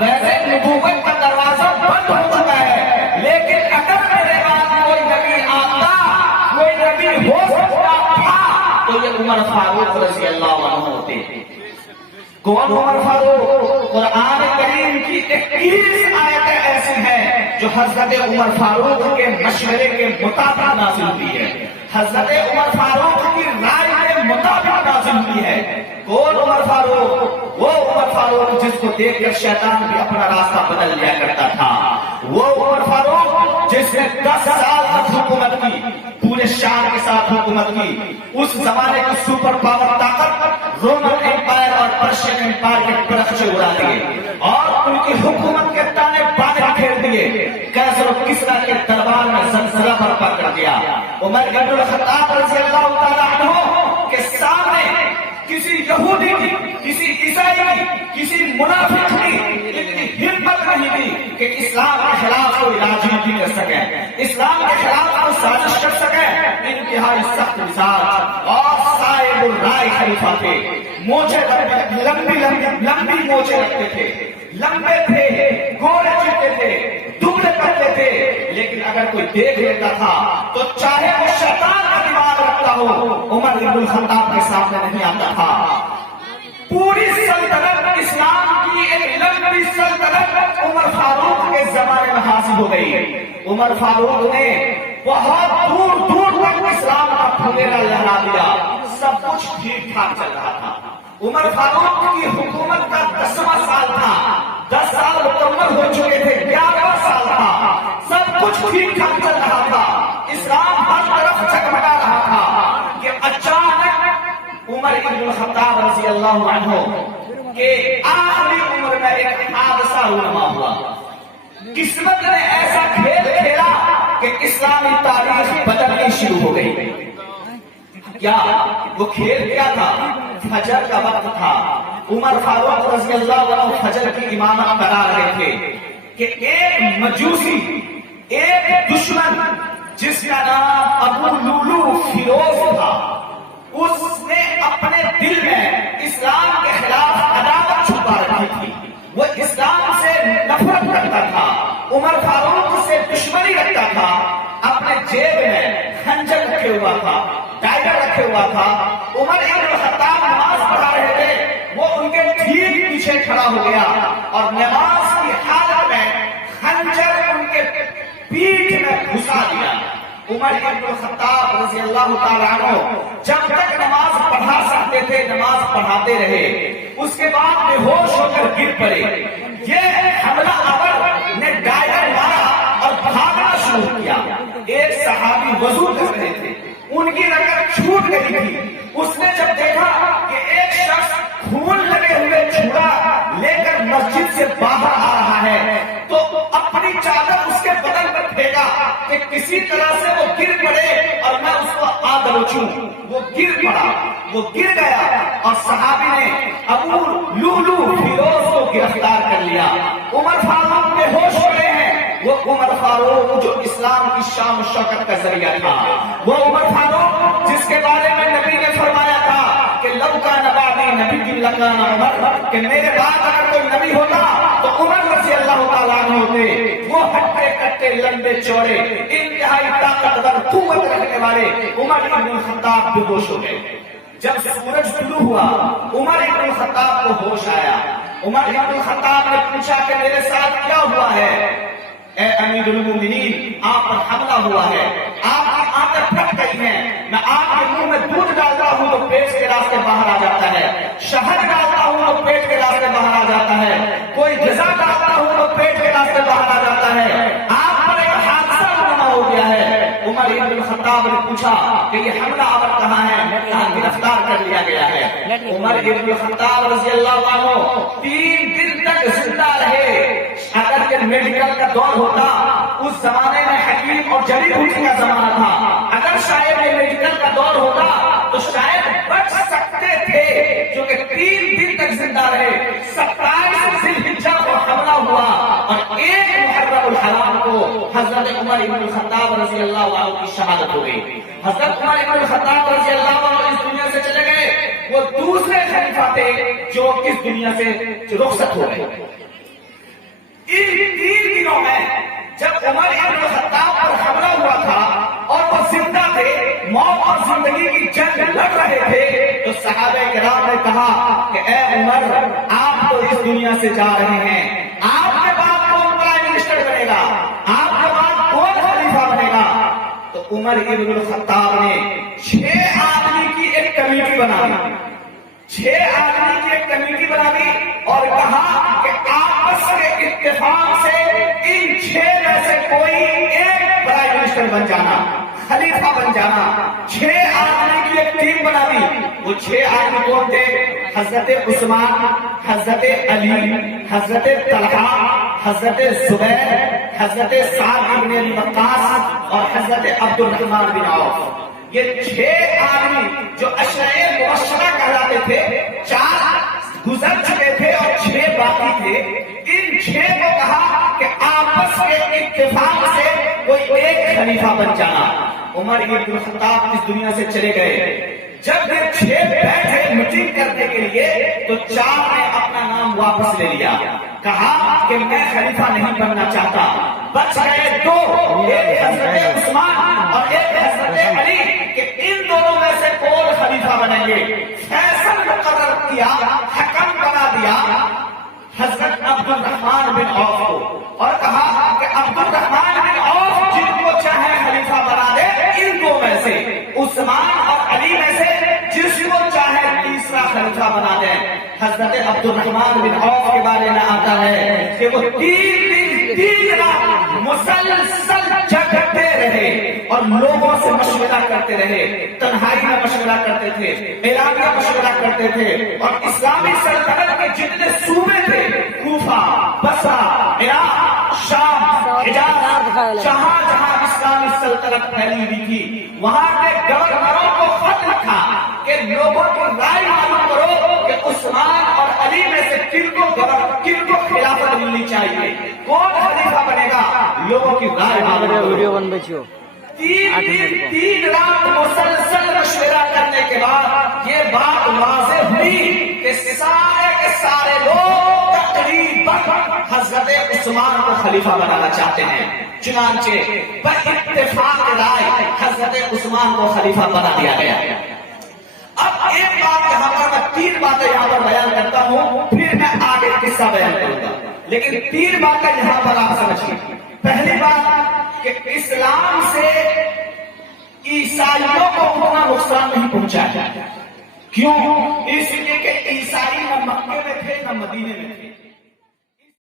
ویسے نبوت کا دروازہ بند ہو چکا ہے، لیکن اگر میرے بعد کوئی نبی آتا، کوئی نبی ہو سکتا تھا تو یہ عمر فاروق رضی اللہ عنہ ہوتے۔ کون عمر فاروق؟ قرآن کریم کی 21 آیتیں ایسی ہیں جو حضرت عمر فاروق کے مشورے کے مطابق نازل ہوئی ہے، حضرت عمر فاروق کی رائے کے مطابق نازل ہوئی ہے۔ کون عمر فاروق؟ وہ عمر فاروق جس کو دیکھ کر شیطان بھی اپنا راستہ بدل لیا کرتا تھا، وہ عمر فاروق جس نے 10 سال تک حکومت کی، پورے شان کے ساتھ حکومت کی۔ اس زمانے کی سپر پاور طاقت رومن امپائر اور پرشین امپائر کے پرخچے اڑا دیے اور ان کی حکومت کے تانے بانے پھیر دیے، قیصر و کسریٰ کے دربار میں زلزلہ برپا کر دیا۔ عمر بن الخطاب رضی اللہ تعالیٰ عنہ کے سامنے کسی یہودی کی، کسی عیسائی کی، کسی منافق کی اتنی ہمت نہیں تھی کہ اسلام کے خلاف کوئی راجنیتی کر سکے، اسلام کے خلاف کوئی سازش کر سکے۔ انتہائی سخت مزاج اور صاحب الرائے خلیفہ تھے، موچے لمبی موچے رکھتے تھے، لمبے تھے، گورے چلتے تھے، دبلے پتلے تھے، لیکن اگر کوئی دیکھ لیتا تھا تو چاہے وہ شیطان کا دماغ رکھتا ہو، عمر بن الخطاب کے سامنے نہیں آتا تھا۔ پوری سلطنت، اسلام کی ایک لمبی سلطنت عمر فاروق کے زمانے میں حاصل ہو گئی۔ عمر فاروق نے بہت دور دور تک اسلام کا پھنگیرا لہرا دیا، سب کچھ ٹھیک ٹھاک چل رہا تھا۔ عمر فاروق کی حکومت کا 10واں سال تھا، 10 سال مکمل ہو چکے تھے، 11واں سال تھا، سب کچھ ٹھیک ٹھاک چل رہا تھا، اسلام ہر طرف جگمگا رہا تھا کہ اچانک عمر بن الخطاب رضی اللہ عنہ کے آخری عمر میں ایک حادثہ رونما ہوا۔ قسمت نے ایسا کھیل کھیلا کہ اسلامی تاریخ بدلنی شروع ہو گئی۔ کیا وہ کھیل کیا تھا؟ فجر کا وقت تھا، عمر فاروق رضی اللہ عنہ فجر کی امامت کرا رہے تھے کہ ایک مجوسی، ایک دشمن جس کا نام ابو لولو فیروز تھا، اس نے اپنے دل میں اسلام کے خلاف عداوت چھپا رکھی تھی، وہ اسلام سے نفرت کرتا تھا، عمر فاروق سے دشمنی رکھتا تھا، اپنے جیب میں خنجر رکھے ہوا تھا، ٹائگر رکھے ہوا تھا۔ عمر بن الخطاب نماز پڑھا رہے تھے، وہ ان کے ٹھیک پیچھے کھڑا ہو گیا اور نماز کی حالت میں خنجر ان کے پیٹھ میں گھسا دیا۔ عمر بن الخطاب رضی اللہ تعالیٰ عنہ جب تک نماز پڑھا سکتے تھے نماز پڑھاتے رہے، اس کے بعد بے ہوش ہو کر گر پڑے۔ یہ حملہ آور نے ڈائر مارا اور بھاگنا شروع کیا۔ ایک صحابی وضو کر رہے تھے، ان کی رکعت چھوٹ گئی تھی، اس نے جب دیکھا کہ ایک شخص خون لگے ہوئے چھڑا لے کر مسجد سے باہر آ رہا ہے تو اپنی چادر اس کے بدن پر پھینکا کہ کسی طرح سے وہ گر پڑے اور میں اس کو آ دبوچوں۔ وہ گر پڑا، وہ گر گیا اور صحابی نے ابو لولو فیروز کو گرفتار کر لیا۔ عمر فاروق بے ہوش ہوئے ہیں، وہ عمر فاروق جو اسلام کی شان و شوکت کا ذریعہ تھا، وہ عمر فاروق جس کے بارے میں نبی نے فرمایا تھا کہ لو کان بعدی نبی لکان عمر، کہ میرے بعد اگر کوئی نبی ہوتا تو عمر رضی اللہ تعالیٰ عنہ ہوتے۔ وہ ہٹے کٹے لمبے چوڑے انتہائی طاقتور قوت رکھنے والے عمر بن الخطاب بے ہوش ہو گئے۔ جب سورج طلوع ہوا عمر بن الخطاب کو ہوش آیا۔ عمر بن الخطاب نے پوچھا کہ میرے ساتھ کیا ہوا ہے؟ اے امیر المومنین، آپ پر حملہ ہوا ہے، آپ کی آنکھیں پھٹ گئی ہیں، میں آپ کے منہ میں دودھ ڈالتا ہوں تو پیٹ کے راستے باہر آ جاتا ہے، شہد ڈالتا ہوں تو پیٹ کے راستے باہر آ جاتا ہے، کوئی غذا ڈالتا ہوں تو پیٹ کے راستے باہر آ جاتا ہے، آپ پر ایک حادثہ رونما ہو گیا ہے۔ عمر بن الخطاب نے پوچھا کہ یہ حملہ آور کہاں ہے؟ کہاں گرفتار کر لیا گیا ہے۔ عمر بن الخطاب رضی اللہ عنہ 3 دن تک زندہ رہے۔ اگر یہ میڈیکل کا دور ہوتا، اس زمانے میں حکیم اور جڑی بوٹی کا زمانہ تھا، اگر شاید یہ میڈیکل کا دور ہوتا تو شاید بچ سکتے تھے، جو کہ 3 دن تک زندہ رہے۔ 27 ذی الحجہ کو حملہ ہوا اور 1 محرم الحرام کو حضرت عمر بن الخطاب رضی اللہ عنہ کی شہادت ہو گئی۔ حضرت عمر بن الخطاب رضی اللہ عنہ اس دنیا سے چلے گئے، وہ دوسرے خلیفہ تھے جو اس دنیا سے رخصت ہو گئے۔ اور زندگی کی جنگ لڑ رہے تھے تو صحابہ کرام نے کہا کہ اے عمر آپ تو اس دنیا سے جا رہے ہیں، آپ کے بعد کون پرائم منسٹر بنے گا، آپ کے بعد کون خلیفہ بنے گا؟ تو عمر ابن الخطاب نے 6 آدمی کی ایک کمیٹی بنا دی، 6 آدمی کی ایک کمیٹی بنا دی اور کہا کہ آپس کے اتفاق سے ان 6 میں سے کوئی ایک پرائم منسٹر بن جانا، خلیفہ بن جانا۔ 6 آدمی کی ایک ٹیم بنا دی۔ وہ 6 آدمی کون تھے؟ حضرت عثمان، حضرت علی، حضرت طلحہ، حضرت زبیر، حضرت سعد بن ابی وقاص اور حضرت عبد الرحمن بن عوف۔ یہ 6 آدمی جو عشرہ مبشرہ کہلاتے تھے، 4 گزر چکے تھے اور 6 باقی تھے۔ ان 6 کو کہا کہ آپس کے اتفاق سے کوئی ایک خلیفہ بن جانا۔ عمر بن الخطاب اس دنیا سے چلے گئے۔ جب یہ 6 بیٹھے میٹنگ کرنے کے لیے تو 4 نے اپنا نام واپس لے لیا، کہا کہ میں خلیفہ نہیں بننا چاہتا۔ بچ گئے 2، ایک حضرت عثمان اور ایک حضرت علی، کہ ان دونوں میں سے کون خلیفہ بنیں گے۔ فیصل مقرر کیا، حکم بنا دیا حضرت عبد الرحمن بن عوف کو، اور کہا کہ عبد الرحمن بن عوف جن کو چاہے خلیفہ بنا دے، ان 2 میں سے عثمان اور علی میں سے جس کو چاہے تیسرا خلیفہ بنا دے۔ حضرت عبد الرحمن بن عوف کے بارے میں آتا ہے کہ وہ 3 رات مسلسل جگتے رہے اور لوگوں سے مشورہ کرتے رہے، تنہائی میں مشورہ کرتے تھے، اعلامیہ مشورہ کرتے تھے، اور اسلامی سلطنت کے جتنے صوبے تھے، کوفہ، بصرہ، عراق، شام، حجاز، جہاں جہاں اسلامی سلطنت پھیلی ہوئی تھی، وہاں کے گورنروں کو خط لکھا کہ لوگوں کی رائے معلوم کرو کہ عثمان اور علی میں سے کن کو خلافت ملنی چاہیے، کون خلیفہ بنے گا، لوگوں کی رائے معلوم کرو۔ 3 رات مسلسل مشورہ کرنے کے بعد یہ بات واضح ہوئی کہ سارے کے سارے لوگ تقریباً حضرت عثمان کو خلیفہ بنانا چاہتے ہیں۔ چنانچہ باتفاق رائے حضرت عثمان کو خلیفہ بنا دیا گیا۔ اب ایک بات یہاں پر، میں 3 باتیں یہاں پر بیان کرتا ہوں، پھر میں آگے قصہ بیان کروں گا، لیکن 3 باتیں یہاں پر آپ سمجھیے۔ پہلی بات کہ اسلام سے عیسائیوں کو اتنا نقصان نہیں پہنچا ہے۔ کیوں؟ اس لیے کہ عیسائی نہ مکے میں تھے نہ مدینے میں تھے۔